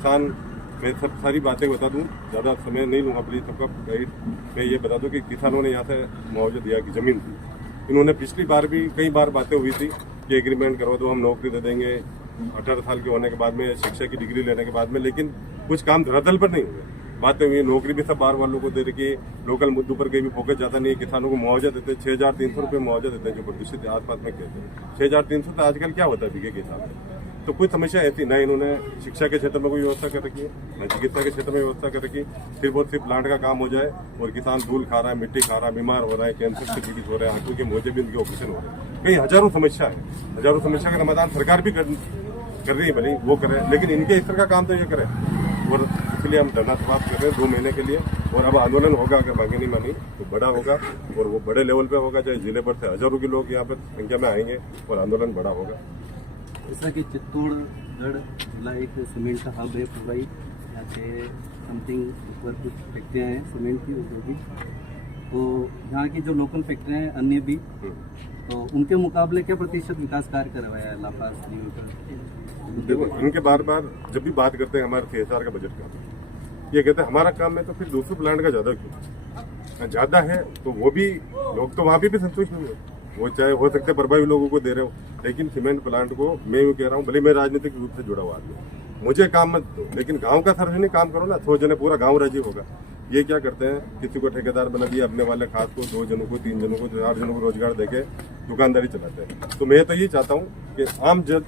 किसान, मैं सब सारी बातें बता दूं, ज़्यादा समय नहीं लूँगा प्लीज़ सबका गाइड। मैं ये बता दूं कि किसानों ने यहाँ से मुआवजा दिया कि ज़मीन थी, इन्होंने पिछली बार भी कई बार बातें हुई थी कि एग्रीमेंट करवा दो, हम नौकरी दे देंगे 18 साल के होने के बाद में, शिक्षा की डिग्री लेने के बाद में, लेकिन कुछ काम धरातल पर नहीं हुए। बातें हुई, नौकरी भी सब बाहर वालों को दे रखी, लोकल मुद्दों पर कहीं भी फोकस जाता नहीं। किसानों को मुआवजा देते 6,300 रुपये मुआवजा देते हैं जो प्रदूषित आसपास में कहते हैं। 6,300 तो आजकल क्या होता है बीघे के हिसाब से। तो कोई समस्या ऐसी ना इन्होंने शिक्षा के क्षेत्र में कोई व्यवस्था कर रखी है, न चिकित्सा के क्षेत्र में व्यवस्था कर रखी है। सिर्फ और सिर्फ प्लांट का काम हो जाए और किसान धूल खा रहा है, मिट्टी खा रहा है, बीमार हो रहा है, कैंसर से पीड़ित हो रहे हैं, आंखों के मोजे बिंद के ऑपरेशन हो रहे हैं। कई हजारों समस्या है, हजारों समस्या का समाधान सरकार भी कर रही है, भले वो करे, लेकिन इनके इस तरह का काम तो ये करे। और इसलिए हम धरना समाप्त कर रहे हैं 2 महीने के लिए। और अब आंदोलन होगा, अगर मांगे नहीं मानी तो बड़ा होगा, और वो बड़े लेवल पे होगा, चाहे जिले भर से हजारों के लोग यहाँ पर संख्या में आएंगे और आंदोलन बड़ा होगा। जैसा कि चित्तौड़गढ़ जिला एक सीमेंट का हब है पूरा ही, यहाँ पे समथिंग ऊपर कुछ फैक्ट्रियाँ हैं सीमेंट की औद्योगिक, तो यहाँ की जो लोकल फैक्ट्रियाँ हैं अन्य भी, तो उनके मुकाबले क्या प्रतिशत विकास कार्य करवाया है लाप्लास ने? देखो, इनके बार बार जब भी बात करते हैं हमारे CSR का बजट का, ये कहते हैं हमारा काम है, तो फिर दूसरे प्लांट का ज्यादा क्यों? ज्यादा है तो वो भी लोग तो वहाँ भी संतुष्ट नहीं है, वो चाहे हो सकते प्रभावी लोगों को दे रहे हो, लेकिन सीमेंट प्लांट को मैं यूँ कह रहा हूँ, भले मैं राजनीतिक रूप से जुड़ा हुआ आदमी, मुझे काम मत दो, लेकिन गांव का सार्वजनिक काम करो ना, 100 जने पूरा गांव राजी होगा। ये क्या करते हैं, किसी को ठेकेदार बना दिया अपने वाले खास को, 2 जनों को, 3 जनों को, 4 जनों को रोजगार देके दुकानदारी चलाते हैं। तो मैं तो ये चाहता हूँ कि आम जन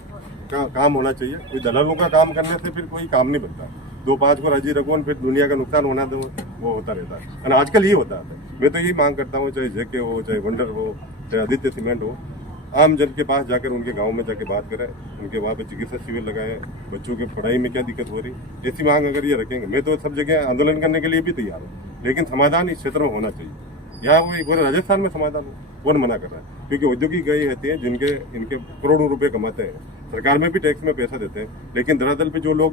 का काम होना चाहिए, कोई दलालों का काम करने से फिर कोई काम नहीं बनता। 2-5 को राजी रखो, फिर दुनिया का नुकसान होना दो, वो होता रहता है। और आजकल ये होता है। मैं तो यही मांग करता हूँ, चाहे जेके हो, चाहे वंडर हो, चाहे आदित्य सीमेंट हो, आम जन के पास जाकर उनके गांव में जाके बात करें, उनके वहाँ पे चिकित्सा शिविर लगाएं, बच्चों की पढ़ाई में क्या दिक्कत हो रही, ऐसी मांग अगर ये रखेंगे, मैं तो सब जगह आंदोलन करने के लिए भी तैयार हूँ, लेकिन समाधान इस क्षेत्र में होना चाहिए। यहाँ वो पूरे राजस्थान में समाधान हो, कौन मना कर रहा है? क्योंकि औद्योगिक गई रहती है जिनके इनके करोड़ों रुपए कमाते हैं, सरकार में भी टैक्स में पैसा देते हैं, लेकिन धरातल पे जो लोग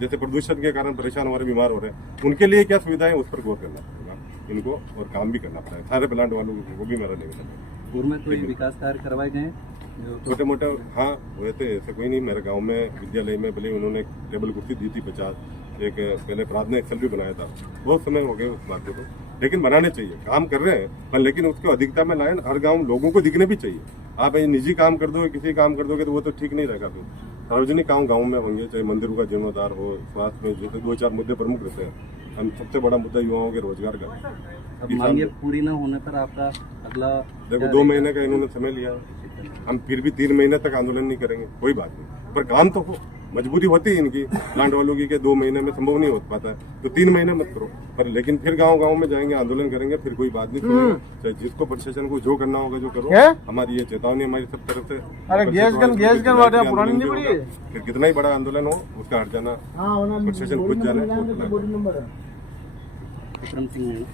जैसे प्रदूषण के कारण परेशान हो रहे, बीमार हो रहे हैं, उनके लिए क्या सुविधाएं, उस पर गौर करना पड़ेगा इनको, और काम भी करना पड़ेगा सारे प्लांट वालों को भी मेरा निवेदन है। पूर्व में कोई विकास कार्य करवाए गए हैं छोटे मोटे? हाँ हुए थे, ऐसे कोई नहीं। मेरे गांव में विद्यालय में भले उन्होंने टेबल कुर्सी दी थी 50, एक पहले प्रार्थना स्थल भी बनाया था, बहुत समय हो गए उस बात को, लेकिन बनाने चाहिए, काम कर रहे हैं, पर लेकिन उसको अधिकता में लाए, हर गांव लोगों को दिखने भी चाहिए। आप निजी काम कर दो, किसी काम कर दोगे तो वो तो ठीक नहीं रहेगा। फिर सार्वजनिक काम गाँव में होंगे, चाहे मंदिरों का जीर्णोद्धार हो, स्वास्थ्य में, जैसे 2-4 मुद्दे प्रमुख रहते हैं। हम सबसे बड़ा मुद्दा युवाओं के रोजगार का। अब मांगे पूरी न होने पर आपका अगला, देखो 2 महीने का इन्होंने समय लिया, हम फिर भी 3 महीने तक आंदोलन नहीं करेंगे, कोई बात नहीं, पर काम तो हो। मजबूरी होती है इनकी प्लांट वालों की कि 2 महीने में संभव नहीं हो पाता है, तो 3 महीने मत करो, पर लेकिन फिर गांव में जाएंगे, आंदोलन करेंगे, फिर कोई बात नहीं सुनेगा। चाहे जिसको प्रशासन को जो करना होगा जो करो, हमारी ये चेतावनी हमारी सब तरफ से। अरे गैस गन पुरानी नहीं पड़ी है, फिर कितना ही बड़ा आंदोलन हो, उसका हट जाना प्रशासन खुद जाने। विक्रम सिंह